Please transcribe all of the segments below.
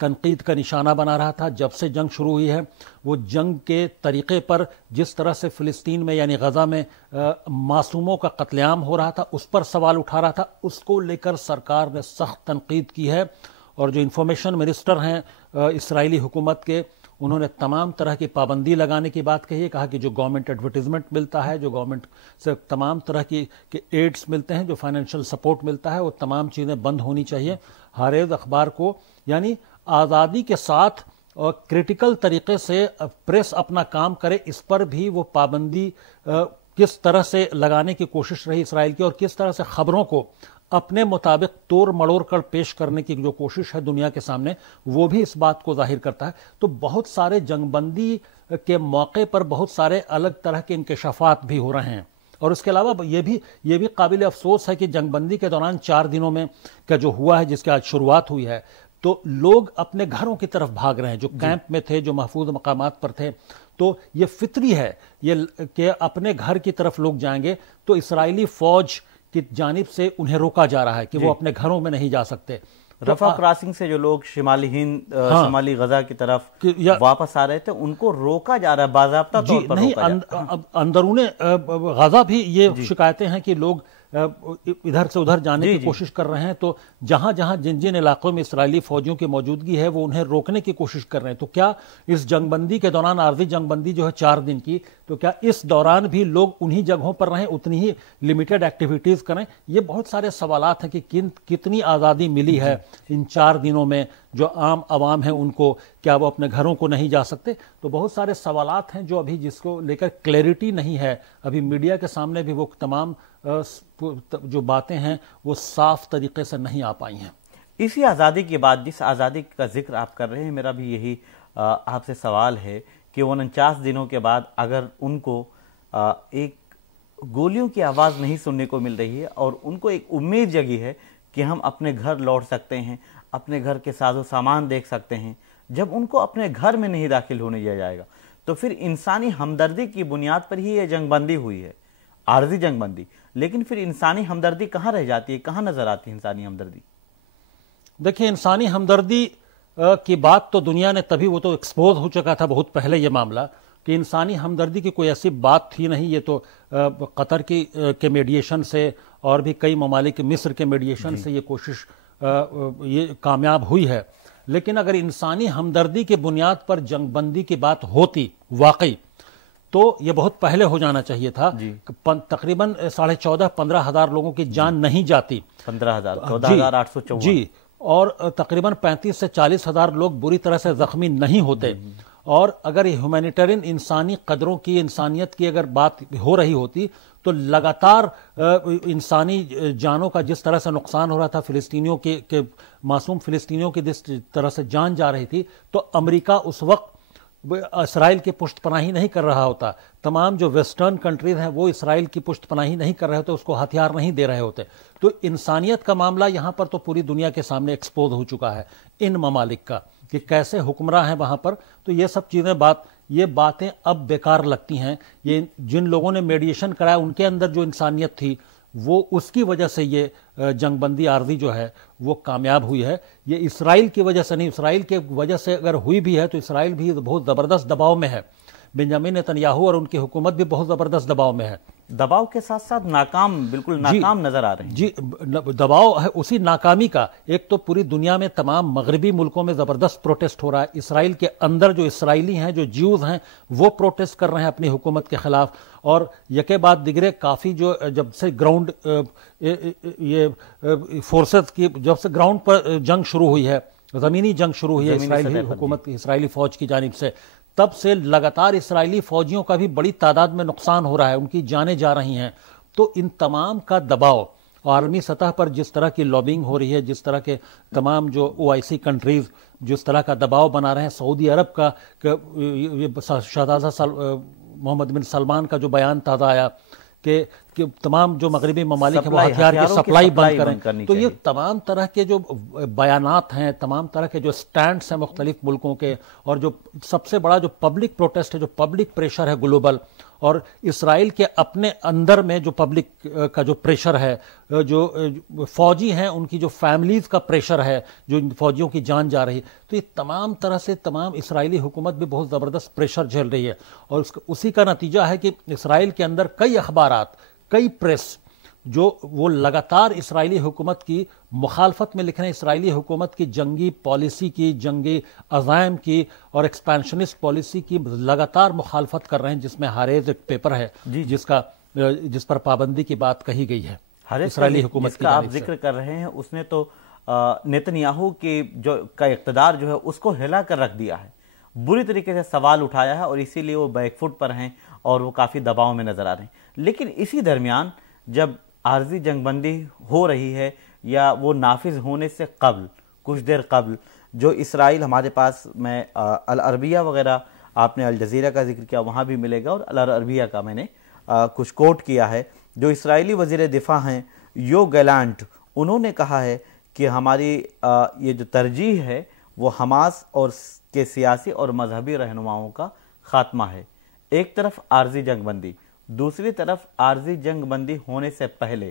تنقید کا نشانہ بنا رہا تھا جب سے جنگ شروع ہوئی ہے. وہ جنگ کے طریقے پر جس طرح سے فلسطین میں یعنی غزہ میں معصوموں کا قتل عام ہو رہا تھا اس پر سوال اٹھا رہا تھا. اس کو لے کر سرکار نے سخت تنقید کی ہے. اور جو انفارمیشن منسٹر ہیں اسرائیلی حکومت کے, انہوں نے تمام طرح کی پابندی لگانے کی بات کہی ہے. کہا کہ جو گورنمنٹ ایڈورٹیزمنٹ ملتا ہے, جو گورنمنٹ سے تمام طرح کی ایڈز ملتے ہیں, جو فائنینشیل سپورٹ ملتا ہے, وہ تمام چیزیں بند ہونی چاہیے. حریض اخبار کو یعنی آزادی کے ساتھ اور کرٹیکل طریقے سے پریس اپنا کام کرے, اس پر بھی وہ پابندی کس طرح سے لگانے کی کوشش رہی اسرائیل کی, اور کس طرح سے خبروں کو اپنے مطابق توڑ مڑوڑ کر پیش کرنے کی جو کوشش ہے دنیا کے سامنے, وہ بھی اس بات کو ظاہر کرتا ہے. تو بہت سارے جنگ بندی کے موقع پر بہت سارے الگ طرح کے انکشافات بھی ہو رہے ہیں. اور اس کے علاوہ یہ بھی قابل افسوس ہے کہ جنگ بندی کے دوران 4 دنوں میں کا جو ہوا ہے, جس کے آج شروعات ہوئی ہے, تو لوگ اپنے گھروں کی طرف بھاگ رہے ہیں. جو کیمپ میں تھے, جو محفوظ مقامات پر تھے, تو یہ فطری ہے یہ کہ اپنے گھر کی طرف لوگ جائیں گے. تو اسرائیلی فوج کی جانب سے انہیں روکا جا رہا ہے کہ وہ اپنے گھروں میں نہیں جا سکتے. رفح کراسنگ سے جو لوگ شمالی ہند شمالی غزہ کی طرف واپس آ رہے تھے, ان کو روکا جا رہا ہے, باضابطہ طور پر روکا جا رہا ہے. اندرون غزہ بھی یہ شکایتیں ہیں کہ لوگ ادھر سے ادھر جانے کی کوشش کر رہے ہیں. تو جہاں جہاں جن علاقوں میں اسرائیلی فوجیوں کی موجودگی ہے, وہ انہیں روکنے کی کوشش کر رہے ہیں. تو کیا اس جنگ بندی کے دوران, عارضی جنگ بندی جو ہے 4 دن کی, تو کیا اس دوران بھی لوگ انہی جگہوں پر رہیں, اتنی ہی لمیٹڈ ایکٹیویٹیز کریں؟ یہ بہت سارے سوالات ہیں کہ کتنی آزادی ملی ہے ان 4 دنوں میں. جو عام عوام ہیں ان کو کیا وہ اپنے گھروں کو نہیں جا سکتے؟ تو بہت سارے سوالات ہیں جو ابھی جس کو لے کر کلیئرٹی نہیں ہے. ابھی میڈیا کے سامنے بھی وہ تمام جو باتیں ہیں وہ صاف طریقے سے نہیں آ پائی ہیں. اسی آزادی کے بعد جس آزادی کا ذکر آپ کر رہے ہیں, میرا بھی یہی آپ سے سوال ہے کہ 49 دنوں کے بعد اگر ان کو ایک گولیوں کی آواز نہیں سننے کو مل رہی ہے, اور ان کو ایک امید جگی ہے کہ ہم اپنے گھر لوٹ سکتے ہیں, اپنے گھر کے ساز و سامان دیکھ سکتے ہیں, جب ان کو اپنے گھر میں نہیں داخل ہونے دیا جائے گا, تو پھر انسانی ہمدردی کی بنیاد پر ہی یہ جنگ بندی ہوئی ہے, عارضی جنگ بندی. لیکن پھر انسانی ہمدردی کہاں رہ جاتی ہے, کہاں نظر آتی ہے انسانی ہمدردی؟ دیکھیں, انسانی ہمدردی کی بات تو دنیا نے تبھی, وہ تو ایکسپوز ہو چکا تھا بہت پہلے یہ معاملہ, کہ انسانی ہمدردی کی کوئی ایسی بات تھی نہیں. یہ تو قطر کے میڈیشن سے اور بھی کئی ممالک, مصر کے میڈیشن سے یہ کوشش یہ کامیاب ہوئی ہے. لیکن اگر انسانی ہمدردی کی بنیاد پر جنگ بندی کی بات ہوتی واقعی, تو یہ بہت پہلے ہو جانا چاہیے تھا. تقریباً 14,500-15 ہزار لوگوں کی جان نہیں جاتی. 15,000 14,854 جی, اور تقریباً 35 سے 40 ہزار لوگ بری طرح سے زخمی نہیں ہوتے. اور اگر ہیومینیٹرین انسانی قدروں کی, انسانیت کی اگر بات ہو رہی ہوتی, تو لگاتار انسانی جانوں کا جس طرح سے نقصان ہو رہا تھا, فلسطینیوں کے معصوم فلسطینیوں کی جس طرح سے جان جا رہی تھی, تو امریکہ اس وقت اسرائیل کی پشت پناہی نہیں کر رہا ہوتا. تمام جو ویسٹرن کنٹریز ہیں وہ اسرائیل کی پشت پناہی نہیں کر رہے ہوتے, اس کو ہتھیار نہیں دے رہے ہوتے. تو انسانیت کا معاملہ یہاں پر تو پوری دنیا کے سامنے ایکسپوز ہو چکا ہے ان ممالک کا, کہ کیسے حکمراں ہیں وہاں پر. تو یہ سب چیزیں یہ باتیں اب بیکار لگتی ہیں. یہ جن لوگوں نے میڈیشن کرایا ان کے اندر جو انسانیت تھی, وہ اس کی وجہ سے یہ جنگ بندی عارضی جو ہے وہ کامیاب ہوئی ہے. یہ اسرائیل کی وجہ سے نہیں. اسرائیل کی وجہ سے اگر ہوئی بھی ہے تو اسرائیل بھی بہت زبردست دباؤ میں ہے. بنیامین نتنیاہو اور ان کی حکومت بھی بہت زبردست دباؤ میں ہے. دباؤ کے ساتھ ساتھ بالکل ناکام نظر آ رہے ہیں. جی, دباؤ ہے اسی ناکامی کا. ایک تو پوری دنیا میں تمام مغربی ملکوں میں زبردست پروٹیسٹ ہو رہا ہے. اسرائیل کے اندر جو اسرائیلی ہیں, جو جیوز ہیں, وہ پروٹیسٹ کر رہے ہیں اپنی حکومت کے خلاف. اور یکے بعد دیگرے کافی جو جب سے گراؤنڈ یہ فورسز کی جب سے گراؤنڈ پر جنگ شروع ہوئی ہے, زمینی جنگ شروع ہوئی ہے اسرائیلی حکومت, اسرائیلی فوج کی جانب سے, تب سے لگاتار اسرائیلی فوجیوں کا بھی بڑی تعداد میں نقصان ہو رہا ہے, ان کی جانیں جا رہی ہیں. تو ان تمام کا دباؤ عالمی سطح پر جس طرح کی لابنگ ہو رہی ہے, جس طرح کے تمام جو OIC کنٹریز جس طرح کا دباؤ بنا رہے ہیں, سعودی عرب کا شہزادہ محمد بن سلمان کا جو بیان تازہ آیا کہ تمام جو مغربی ممالک ہیں وہ ہتھیار کی سپلائی بند کریں. تو یہ تمام طرح کے جو بیانات ہیں, تمام طرح کے جو سٹینڈز ہیں مختلف ملکوں کے, اور جو سب سے بڑا جو پبلک پروٹیسٹ ہے, جو پبلک پریشر ہے گلوبل, اور اسرائیل کے اپنے اندر میں جو پبلک کا جو پریشر ہے، جو فوجی ہیں ان کی جو فیملیز کا پریشر ہے، جو فوجیوں کی جان جا رہی، تو یہ تمام طرح سے تمام اسرائیلی حکومت بھی بہت زبردست پریشر جھیل رہی ہے، اور اسی کا نتیجہ ہے کہ اسرائیل کے اندر کئی اخبارات، کئی پریس جو وہ لگاتار اسرائیلی حکومت کی مخالفت میں لکھ رہے ہیں، اسرائیلی حکومت کی جنگی پالیسی کی، جنگی عزائم کی اور ایکسپینشنسٹ پالیسی کی لگاتار مخالفت کر رہے ہیں، جس میں ہاریز ایک پیپر ہے جس پر پابندی کی بات کہی گئی ہے اسرائیلی حکومت جس کا آپ ذکر کر رہے ہیں، اس نے تو نیتنیاہو کی کا اقتدار جو ہے اس کو ہلا کر رکھ دیا ہے، بری طریقے سے سوال اٹھایا ہے، اور اسی لیے وہ بیک فٹ پر ہیں اور وہ کافی دباؤ میں نظر آ رہے ہیں۔ لیکن اسی درمیان جب عارضی جنگ بندی ہو رہی ہے یا وہ نافذ ہونے سے قبل، کچھ دیر قبل، جو اسرائیل ہمارے پاس، میں العربیہ وغیرہ، آپ نے الجزیرہ کا ذکر کیا، وہاں بھی ملے گا، اور العربیہ کا میں نے کچھ کوٹ کیا ہے، جو اسرائیلی وزیر دفاع ہیں یو گیلانٹ، انہوں نے کہا ہے کہ ہماری یہ جو ترجیح ہے وہ حماس اور کے سیاسی اور مذہبی رہنماؤں کا خاتمہ ہے۔ ایک طرف عارضی جنگ بندی، دوسری طرف عارضی جنگ بندی ہونے سے پہلے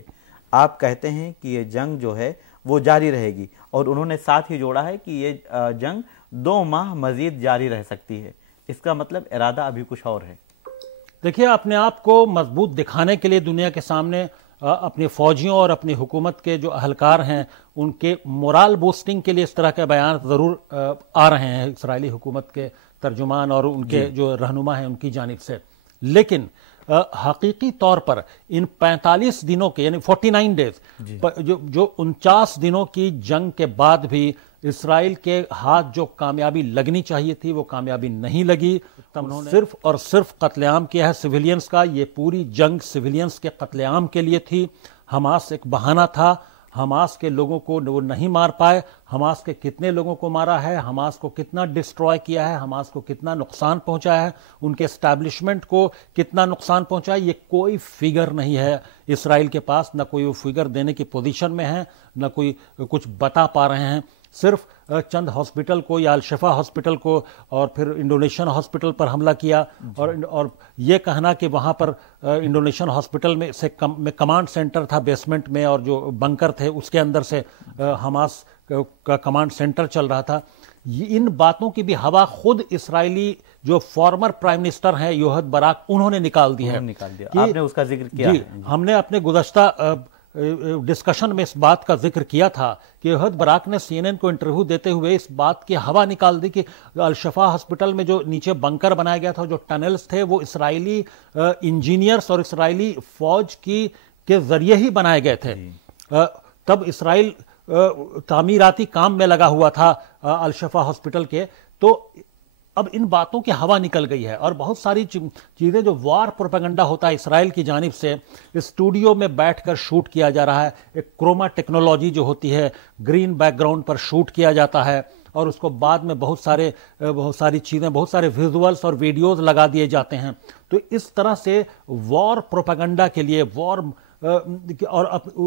آپ کہتے ہیں کہ یہ جنگ جو ہے وہ جاری رہے گی، اور انہوں نے ساتھ ہی جوڑا ہے کہ یہ جنگ 2 ماہ مزید جاری رہ سکتی ہے۔ اس کا مطلب ارادہ ابھی کچھ اور ہے۔ دیکھیے، اپنے آپ کو مضبوط دکھانے کے لیے دنیا کے سامنے اپنے فوجیوں اور اپنی حکومت کے جو اہلکار ہیں ان کے مورال بوسٹنگ کے لیے اس طرح کے بیان ضرور آ رہے ہیں اسرائیلی حکومت کے ترجمان اور ان کے جو رہنما ہیں ان کی جانب سے، لیکن حقیقی طور پر ان 45 دنوں کے یعنی 49 ڈیز جو 49 دنوں کی جنگ کے بعد بھی اسرائیل کے ہاتھ جو کامیابی لگنی چاہیے تھی وہ کامیابی نہیں لگی۔ صرف اور صرف قتل عام کیا ہے سویلینز کا، یہ پوری جنگ سویلینز کے قتل عام کے لیے تھی۔ حماس ایک بہانہ تھا، حماس کے لوگوں کو وہ نہیں مار پائے، حماس کے کتنے لوگوں کو مارا ہے، حماس کو کتنا ڈسٹروائے کیا ہے، حماس کو کتنا نقصان پہنچایا ہے، ان کے اسٹیبلشمنٹ کو کتنا نقصان پہنچایا، یہ کوئی فگر نہیں ہے اسرائیل کے پاس، نہ کوئی وہ فگر دینے کی پوزیشن میں ہے، نہ کوئی کچھ بتا پا رہے ہیں۔ صرف چند ہاسپٹل کو یا الشفا ہاسپٹل کو اور پھر انڈونیشین ہاسپٹل پر حملہ کیا، اور یہ کہنا کہ وہاں پر انڈونیشین ہاسپٹل میں کمانڈ سینٹر تھا بیسمنٹ میں، اور جو بنکر تھے اس کے اندر سے حماس کا کمانڈ سینٹر چل رہا تھا۔ ان باتوں کی بھی ہوا خود اسرائیلی جو فارمر پرائم منسٹر ہیں یوہد براک، انہوں نے نکال دی ہے۔ آپ نے اس کا ذکر کیا ہے۔ ہم نے اپنے گزشتہ ڈسکشن میں اس بات کا ذکر کیا تھا کہ یوہد براک نے سی این این کو انٹرویو دیتے ہوئے اس بات کی ہوا نکال دی کہ الشفا ہاسپٹل میں جو نیچے بنکر بنایا گیا تھا، جو ٹنلز تھے، وہ اسرائیلی انجینئرز اور اسرائیلی فوج کے ذریعے ہی بنائے گئے تھے۔ تب اسرائیل تعمیراتی کام میں لگا ہوا تھا الشفا ہاسپٹل کے، تو اب ان باتوں کی ہوا نکل گئی ہے، اور بہت ساری چیزیں جو وار پروپیگنڈا ہوتا ہے اسرائیل کی جانب سے، اسٹوڈیو میں بیٹھ کر شوٹ کیا جا رہا ہے، ایک کروما ٹیکنالوجی جو ہوتی ہے، گرین بیک گراؤنڈ پر شوٹ کیا جاتا ہے، اور اس کو بعد میں بہت ساری چیزیں، بہت سارے ویژولز اور ویڈیوز لگا دیے جاتے ہیں۔ تو اس طرح سے وار پروپیگنڈا کے لیے، اور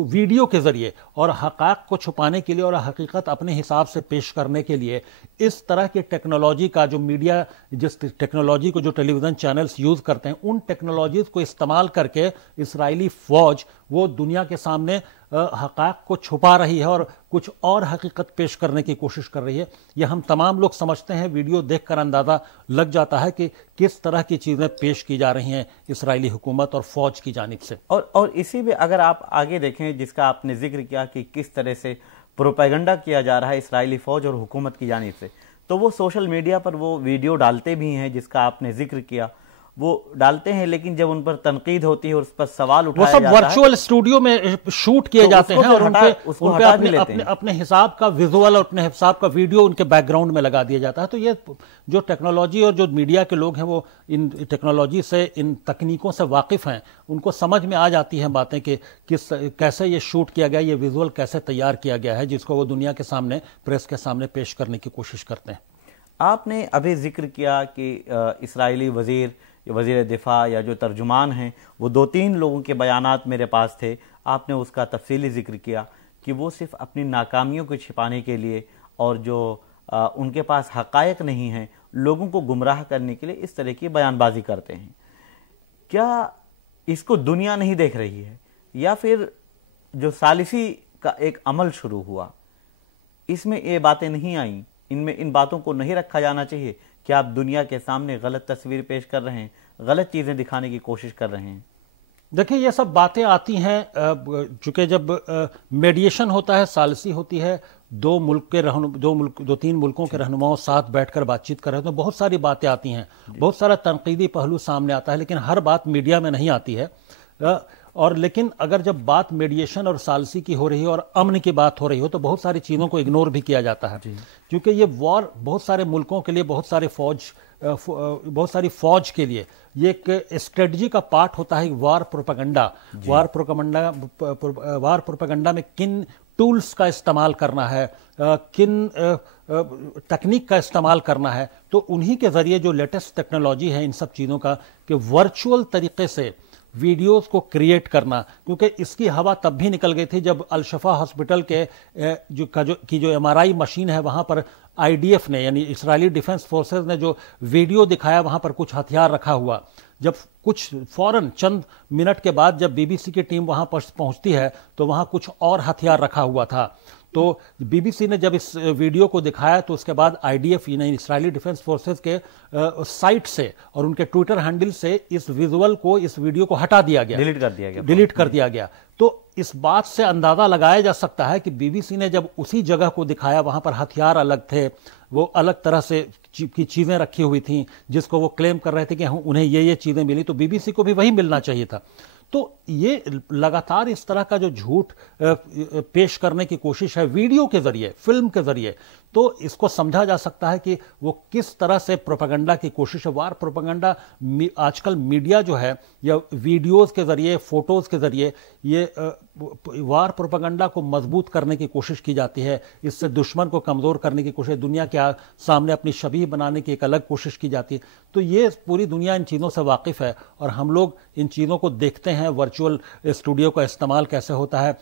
ویڈیو کے ذریعے اور حقائق کو چھپانے کے لیے اور حقیقت اپنے حساب سے پیش کرنے کے لیے اس طرح کی ٹیکنالوجی کا جو میڈیا، جس ٹیکنالوجی کو جو ٹیلی ویژن چینلز یوز کرتے ہیں، ان ٹیکنالوجیز کو استعمال کر کے اسرائیلی فوج وہ دنیا کے سامنے حقائق کو چھپا رہی ہے اور کچھ اور حقیقت پیش کرنے کی کوشش کر رہی ہے۔ یہ ہم تمام لوگ سمجھتے ہیں، ویڈیو دیکھ کر اندازہ لگ جاتا ہے کہ کس طرح کی چیزیں پیش کی جا رہی ہیں اسرائیلی حکومت اور فوج کی جانب سے۔ اور اسی میں اگر آپ آگے دیکھیں، جس کا آپ نے ذکر کیا کہ کس طرح سے پروپیگنڈا کیا جا رہا ہے اسرائیلی فوج اور حکومت کی جانب سے، تو وہ سوشل میڈیا پر وہ ویڈیو ڈالتے بھی ہیں جس کا آپ نے ذکر کیا، وہ ڈالتے ہیں، لیکن جب ان پر تنقید ہوتی ہے اور اس پر سوال اٹھایا جاتا ہے، وہ سب ورچوئل اسٹوڈیو میں شوٹ کیے جاتے ہیں، اور ان پہ اپنے حساب کا ویژول اور اپنے حساب کا ویڈیو ان کے بیک گراؤنڈ میں لگا دیا جاتا ہے۔ تو یہ جو ٹیکنالوجی اور جو میڈیا کے لوگ ہیں وہ ان ٹیکنالوجی سے، ان تکنیکوں سے واقف ہیں، ان کو سمجھ میں آ جاتی ہیں باتیں کہ کیسے یہ شوٹ کیا گیا، یہ ویژول کیسے تیار کیا گیا ہے، جس کو وہ دنیا کے سامنے، پریس کے سامنے پیش کرنے کی کوشش کرتے ہیں۔ آپ نے ابھی ذکر کیا کہ اسرائیلی وزیر دفاع یا جو ترجمان ہیں، وہ 2-3 لوگوں کے بیانات میرے پاس تھے، آپ نے اس کا تفصیلی ذکر کیا کہ وہ صرف اپنی ناکامیوں کو چھپانے کے لیے اور جو ان کے پاس حقائق نہیں ہیں، لوگوں کو گمراہ کرنے کے لیے اس طرح کی بیان بازی کرتے ہیں۔ کیا اس کو دنیا نہیں دیکھ رہی ہے، یا پھر جو ثالثی کا ایک عمل شروع ہوا اس میں یہ باتیں نہیں آئیں، ان باتوں کو نہیں رکھا جانا چاہیے کہ آپ دنیا کے سامنے غلط تصویر پیش کر رہے ہیں، غلط چیزیں دکھانے کی کوشش کر رہے ہیں؟ دیکھیں یہ سب باتیں آتی ہیں چونکہ جب میڈیشن ہوتا ہے، ثالثی ہوتی ہے، دو تین ملکوں کے رہنماؤں ساتھ بیٹھ کر بات چیت کر رہے ہیں، تو بہت ساری باتیں آتی ہیں، بہت سارا تنقیدی پہلو سامنے آتا ہے، لیکن ہر بات میڈیا میں نہیں آتی ہے۔ اور لیکن اگر جب بات میڈیشن اور ثالثی کی ہو رہی ہے اور امن کی بات ہو رہی ہو تو بہت ساری چیزوں کو اگنور بھی کیا جاتا ہے، کیونکہ یہ وار بہت سارے ملکوں کے لیے، بہت ساری فوج کے لیے یہ ایک اسٹریٹجی کا پارٹ ہوتا ہے۔ وار پروپیگنڈا میں کن ٹولز کا استعمال کرنا ہے، کن ٹیکنیک کا استعمال کرنا ہے، تو انہی کے ذریعے جو لیٹسٹ ٹیکنالوجی ہے ان سب چیزوں کا کہ ورچوئل طریقے سے ویڈیوز کو کریٹ کرنا، کیونکہ اس کی ہوا تب بھی نکل گئی تھی جب الشفا ہاسپٹل کے جو ایم آر آئی مشین ہے وہاں پر آئی ڈی ایف نے، یعنی اسرائیلی ڈیفنس فورسز نے جو ویڈیو دکھایا وہاں پر کچھ ہتھیار رکھا ہوا، جب کچھ فوراً چند منٹ کے بعد جب بی بی سی کی ٹیم وہاں پر پہنچتی ہے تو وہاں کچھ اور ہتھیار رکھا ہوا تھا۔ تو بی بی سی نے جب اس ویڈیو کو دکھایا تو اس کے بعد آئی ڈی ایف یعنی اسرائیلی ڈیفنس فورسز کے سائٹ سے اور ان کے ٹویٹر ہینڈل سے اس ویژول کو، اس ویڈیو کو ہٹا دیا گیا، ڈیلیٹ کر دیا گیا۔ تو اس بات سے اندازہ لگایا جا سکتا ہے کہ بی بی سی نے جب اسی جگہ کو دکھایا وہاں پر ہتھیار الگ تھے، وہ الگ طرح سے کی چیزیں رکھی ہوئی تھیں جس کو وہ کلیم کر رہے تھے کہ انہیں یہ چیزیں ملی، تو بی بی سی کو بھی وہی ملنا چاہیے تھا۔ تو یہ لگاتار اس طرح کا جو جھوٹ پیش کرنے کی کوشش ہے ویڈیو کے ذریعے، فلم کے ذریعے، تو اس کو سمجھا جا سکتا ہے کہ وہ کس طرح سے پروپیگنڈا کی کوشش ہے۔ وار پروپیگنڈا آج کل میڈیا جو ہے یا ویڈیوز کے ذریعے، فوٹوز کے ذریعے یہ وار پروپیگنڈا کو مضبوط کرنے کی کوشش کی جاتی ہے، اس سے دشمن کو کمزور کرنے کی کوشش، دنیا کے سامنے اپنی شبیہ بنانے کی ایک الگ کوشش کی جاتی ہے۔ تو یہ پوری دنیا ان چیزوں سے واقف ہے اور ہم لوگ ان چیزوں کو دیکھتے ہیں، ورچوئل اسٹوڈیو کا استعمال کیسے ہوتا ہے،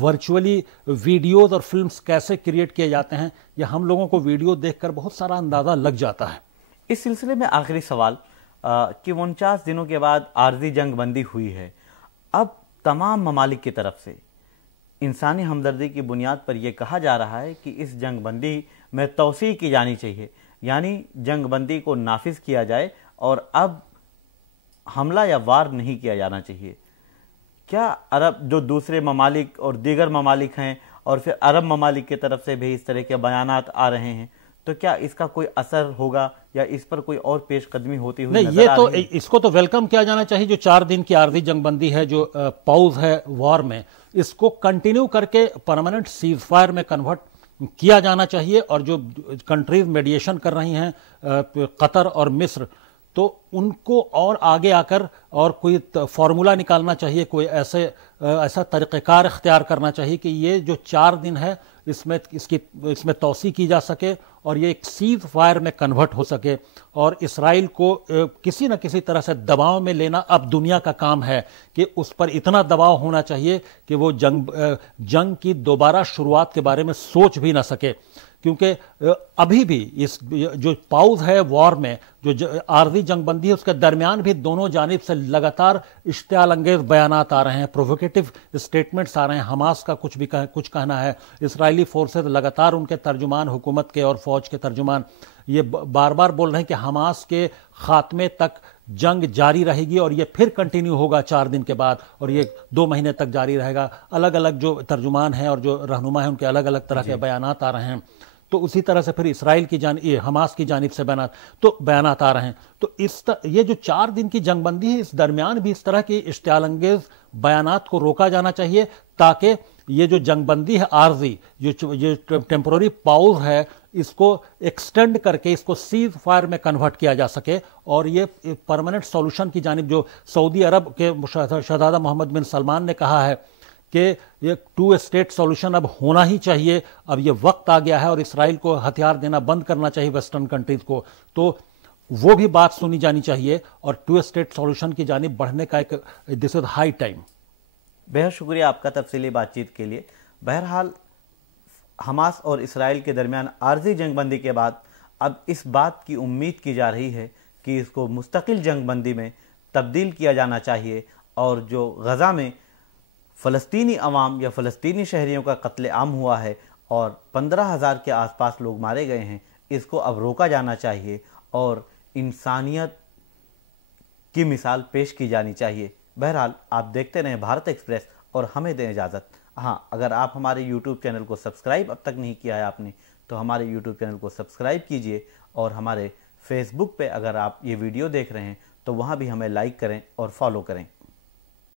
ورچوئلی ویڈیوز اور فلمز کیسے کریٹ کیے جاتے ہیں، یہ ہم لوگوں کو ویڈیو دیکھ کر بہت سارا اندازہ لگ جاتا ہے۔ اس سلسلے میں آخری سوال کہ 49 دنوں کے بعد عارضی جنگ بندی ہوئی ہے، اب تمام ممالک کی طرف سے انسانی ہمدردی کی بنیاد پر یہ کہا جا رہا ہے کہ اس جنگ بندی میں توسیع کی جانی چاہیے، یعنی جنگ بندی کو نافذ کیا جائے اور اب حملہ یا وار نہیں کیا جانا چاہیے۔ کیا عرب جو دوسرے ممالک اور دیگر ممالک ہیں اور پھر عرب ممالک کی طرف سے بھی اس طرح کے بیانات آ رہے ہیں، تو کیا اس کا کوئی اثر ہوگا یا اس پر کوئی اور پیش قدمی ہوتی ہوئی نظر نہیں؟ آ رہی ہے؟ اس کو تو ویلکم کیا جانا چاہیے، جو 4 دن کی عارضی جنگ بندی ہے، جو پاؤز ہے وار میں، اس کو کنٹینیو کر کے پرماننٹ سیز فائر میں کنورٹ کیا جانا چاہیے۔ اور جو کنٹریز میڈیشن کر رہی ہیں، قطر اور مصر، تو ان کو اور آگے آ کر اور کوئی فارمولا نکالنا چاہیے، کوئی ایسا طریقہ کار اختیار کرنا چاہیے کہ یہ جو 4 دن ہے اس میں توسیع کی جا سکے اور یہ ایک سیز فائر میں کنورٹ ہو سکے، اور اسرائیل کو کسی نہ کسی طرح سے دباؤ میں لینا اب دنیا کا کام ہے کہ اس پر اتنا دباؤ ہونا چاہیے کہ وہ جنگ کی دوبارہ شروعات کے بارے میں سوچ بھی نہ سکے، کیونکہ ابھی بھی اس جو پاؤز ہے وار میں، جو عارضی جنگ بندی ہے، اس کے درمیان بھی دونوں جانب سے لگاتار اشتعال انگیز بیانات آ رہے ہیں، پرووکیٹو اسٹیٹمنٹس آ رہے ہیں۔ حماس کا کچھ کہنا ہے، اسرائیلی فورسز لگاتار ان کے ترجمان، حکومت کے اور فوج کے ترجمان یہ بار بار بول رہے ہیں کہ حماس کے خاتمے تک جنگ جاری رہے گی اور یہ پھر کنٹینیو ہوگا 4 دن کے بعد، اور یہ 2 مہینے تک جاری رہے گا۔ الگ الگ جو ترجمان ہیں اور جو رہنما ہیں ان کے الگ الگ طرح کے بیانات آ رہے ہیں۔ تو اسی طرح سے پھر اسرائیل کی حماس کی جانب سے بیانات آ رہے ہیں۔ تو یہ جو 4 دن کی جنگ بندی ہے، اس درمیان بھی اس طرح کی اشتعال انگیز بیانات کو روکا جانا چاہیے، تاکہ یہ جو جنگ بندی ہے عارضی، یہ ٹیمپرری پاؤز ہے، اس کو ایکسٹینڈ کر کے اس کو سیز فائر میں کنورٹ کیا جا سکے، اور یہ پرماننٹ سولوشن کی جانب جو سعودی عرب کے شہزادہ محمد بن سلمان نے کہا ہے کہ یہ 2 اسٹیٹ سولوشن اب ہونا ہی چاہیے، اب یہ وقت آ گیا ہے اور اسرائیل کو ہتھیار دینا بند کرنا چاہیے ویسٹرن کنٹریز کو، تو وہ بھی بات سنی جانی چاہیے اور 2 اسٹیٹ سولوشن کی جانب بڑھنے کا ایک دس از ہائی ٹائم۔ بہت شکریہ آپ کا تفصیلی بات چیت کے لیے۔ بہرحال حماس اور اسرائیل کے درمیان عارضی جنگ بندی کے بعد اب اس بات کی امید کی جا رہی ہے کہ اس کو مستقل جنگ بندی میں تبدیل کیا جانا چاہیے، اور جو غزہ میں فلسطینی عوام یا فلسطینی شہریوں کا قتل عام ہوا ہے اور 15,000 کے آس پاس لوگ مارے گئے ہیں، اس کو اب روکا جانا چاہیے اور انسانیت کی مثال پیش کی جانی چاہیے۔ بہرحال آپ دیکھتے رہیں بھارت ایکسپریس اور ہمیں دیں اجازت۔ ہاں، اگر آپ ہمارے یوٹیوب چینل کو سبسکرائب اب تک نہیں کیا ہے آپ نے تو ہمارے یوٹیوب چینل کو سبسکرائب کیجئے، اور ہمارے فیس بک پہ اگر آپ یہ ویڈیو دیکھ رہے ہیں تو وہاں بھی ہمیں لائک کریں اور فالو کریں۔